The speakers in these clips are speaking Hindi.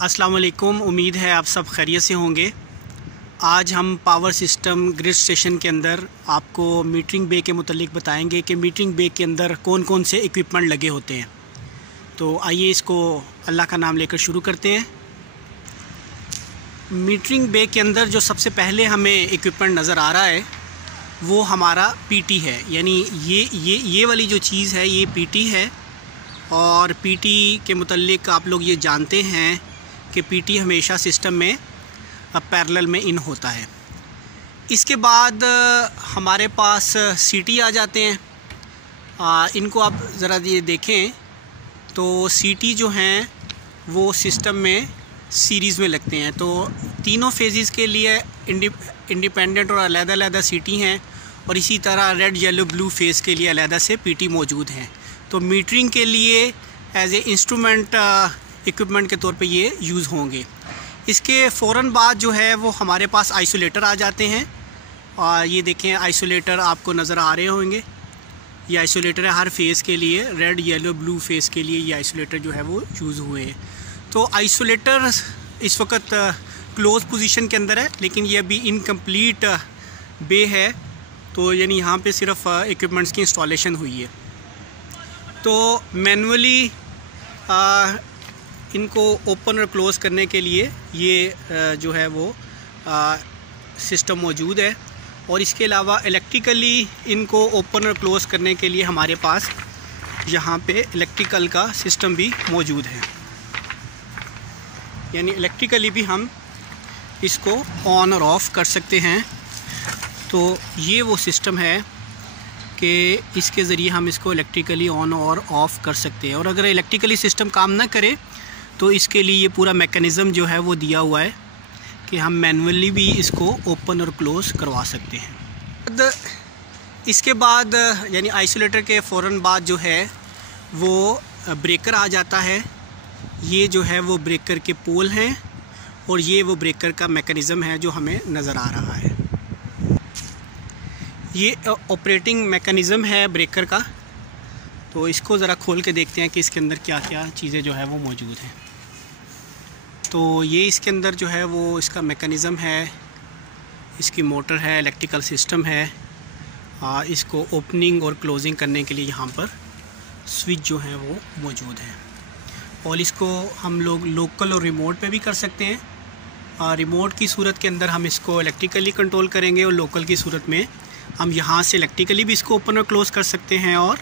अस्सलाम वालेकुम। उम्मीद है आप सब खैरियत से होंगे। आज हम पावर सिस्टम ग्रिड स्टेशन के अंदर आपको मीटरिंग बे के मुतालिक बताएंगे कि मीटरिंग बे के अंदर कौन कौन से इक्विपमेंट लगे होते हैं। तो आइए इसको अल्लाह का नाम लेकर शुरू करते हैं। मीटरिंग बे के अंदर जो सबसे पहले हमें इक्विपमेंट नज़र आ रहा है वो हमारा पीटी है। यानी ये वाली जो चीज़ है ये पीटी है। और पीटी के मुतालिक आप लोग ये जानते हैं कि पीटी हमेशा सिस्टम में पैरेलल में इन होता है। इसके बाद हमारे पास सीटी आ जाते हैं। इनको आप ज़रा ये देखें तो सीटी जो हैं वो सिस्टम में सीरीज़ में लगते हैं। तो तीनों फेजेस के लिए इंडिपेंडेंट और अलग-अलग सीटी हैं और इसी तरह रेड येलो ब्लू फेज़ के लिए अलग से पीटी मौजूद हैं। तो मीटरिंग के लिए एज ए इंस्ट्रूमेंट इक्विपमेंट के तौर पे ये यूज़ होंगे। इसके फ़ौरन बाद जो है वो हमारे पास आइसोलेटर आ जाते हैं। और ये देखें आइसोलेटर आपको नज़र आ रहे होंगे। ये आइसोलेटर है हर फेज़ के लिए, रेड येलो ब्लू फेज़ के लिए ये आइसोलेटर जो है वो यूज़ हुए हैं। तो आइसोलेटर इस वक्त क्लोज़ पोजीशन के अंदर है, लेकिन ये अभी इनकम्प्लीट बे है। तो यानी यहाँ पे सिर्फ इक्विपमेंट्स की इंस्टॉलेशन हुई है। तो मैनुअली इनको ओपन और क्लोज़ करने के लिए ये जो है वो सिस्टम मौजूद है। और इसके अलावा इलेक्ट्रिकली इनको ओपन और क्लोज़ करने के लिए हमारे पास यहाँ पे इलेक्ट्रिकल का सिस्टम भी मौजूद है। यानी इलेक्ट्रिकली भी हम इसको ऑन और ऑफ़ कर सकते हैं। तो ये वो सिस्टम है कि इसके ज़रिए हम इसको इलेक्ट्रिकली ऑन और ऑफ़ कर सकते हैं। और अगर इलेक्ट्रिकली सिस्टम काम ना करे तो इसके लिए ये पूरा मैकेनिज़्म जो है वो दिया हुआ है कि हम मैनुअली भी इसको ओपन और क्लोज़ करवा सकते हैं। इसके बाद यानी आइसोलेटर के फ़ौरन बाद जो है वो ब्रेकर आ जाता है। ये जो है वो ब्रेकर के पोल हैं और ये वो ब्रेकर का मैकेनिज़्म है जो हमें नज़र आ रहा है। ये ऑपरेटिंग मैकेनिज़्म है ब्रेकर का। तो इसको ज़रा खोल के देखते हैं कि इसके अंदर क्या क्या चीज़ें जो है वो मौजूद हैं। तो ये इसके अंदर जो है वो इसका मैकेनिज़्म है, इसकी मोटर है, इलेक्ट्रिकल सिस्टम है। इसको ओपनिंग और क्लोजिंग करने के लिए यहाँ पर स्विच जो है वो मौजूद है। और इसको हम लोग लोकल और रिमोट पे भी कर सकते हैं। रिमोट की सूरत के अंदर हम इसको इलेक्ट्रिकली कंट्रोल करेंगे और लोकल की सूरत में हम यहाँ से इलेक्ट्रिकली भी इसको ओपन और क्लोज़ कर सकते हैं। और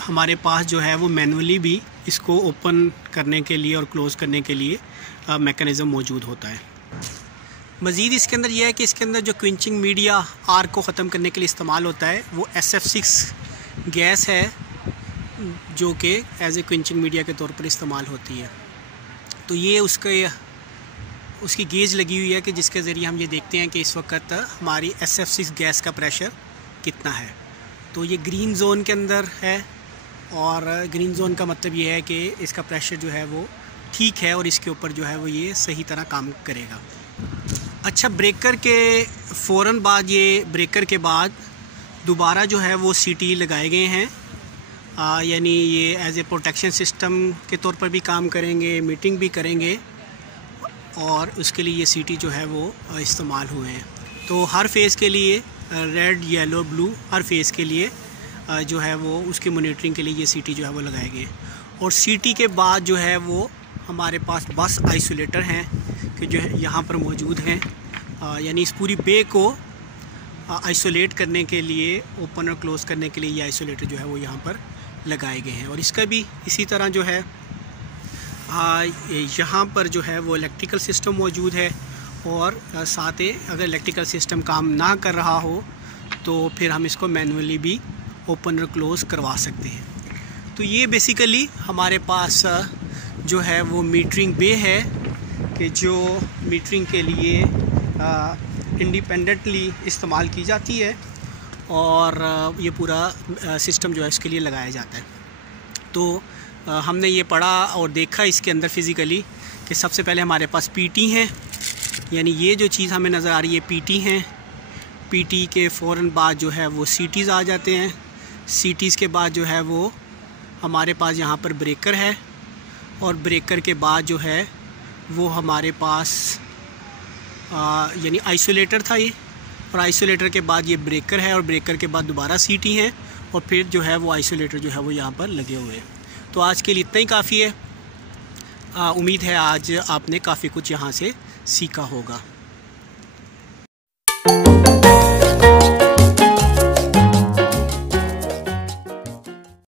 हमारे पास जो है वो मैनुअली भी इसको ओपन करने के लिए और क्लोज़ करने के लिए मैकेनिज़्म मौजूद होता है। मज़ीद इसके अंदर यह है कि इसके अंदर जो क्विंचिंग मीडिया आर्क को ख़त्म करने के लिए इस्तेमाल होता है वो SF6 गैस है जो कि एज ए क्विंचिंग मीडिया के तौर पर इस्तेमाल होती है। तो ये उसकी गेज लगी हुई है कि जिसके ज़रिए हम ये देखते हैं कि इस वक्त हमारी SF6 गैस का प्रेशर कितना है। तो ये ग्रीन जोन के अंदर है और ग्रीन जोन का मतलब ये है कि इसका प्रेशर जो है वो ठीक है और इसके ऊपर जो है वो ये सही तरह काम करेगा। अच्छा, ब्रेकर के फ़ौरन बाद ये ब्रेकर के बाद दोबारा जो है वो सीटी लगाए गए हैं। यानी ये एज ए प्रोटेक्शन सिस्टम के तौर पर भी काम करेंगे, मीटिंग भी करेंगे और उसके लिए ये सीटी जो है वो इस्तेमाल हुए हैं। तो हर फेज़ के लिए रेड येलो ब्लू हर फेज़ के लिए जो है वो उसकी मॉनिटरिंग के लिए ये सीटी जो है वो लगाए गए। और सीटी के बाद जो है वो हमारे पास बस आइसोलेटर हैं कि जो है यहाँ पर मौजूद हैं। यानी इस पूरी बे को आइसोलेट करने के लिए, ओपन और क्लोज़ करने के लिए ये आइसोलेटर जो है वो यहाँ पर लगाए गए हैं। और इसका भी इसी तरह जो है यहाँ पर जो है वो इलेक्ट्रिकल सिस्टम मौजूद है। और साथ ही अगर इलेक्ट्रिकल सिस्टम काम ना कर रहा हो तो फिर हम इसको मैनुअली भी ओपन और क्लोज़ करवा सकते हैं। तो ये बेसिकली हमारे पास जो है वो मीटरिंग बे है कि जो मीटरिंग के लिए इंडिपेंडेंटली इस्तेमाल की जाती है और ये पूरा सिस्टम जो है इसके लिए लगाया जाता है। तो हमने ये पढ़ा और देखा इसके अंदर फ़िज़िकली कि सबसे पहले हमारे पास पीटी हैं। यानी ये जो चीज़ हमें नज़र आ रही है पीटी हैं। पीटी के फ़ौरन बाद जो है वो सीटीज़ आ जाते हैं। सीटीज़ के बाद जो है वो हमारे पास यहाँ पर ब्रेकर है और ब्रेकर के बाद जो है वो हमारे पास यानी आइसोलेटर था ये, और आइसोलेटर के बाद ये ब्रेकर है, और ब्रेकर के बाद दोबारा सीटी हैं, और फिर जो है वो आइसोलेटर जो है वो यहाँ पर लगे हुए हैं। तो आज के लिए इतना ही काफ़ी है। उम्मीद है आज आपने काफ़ी कुछ यहाँ से सीखा होगा।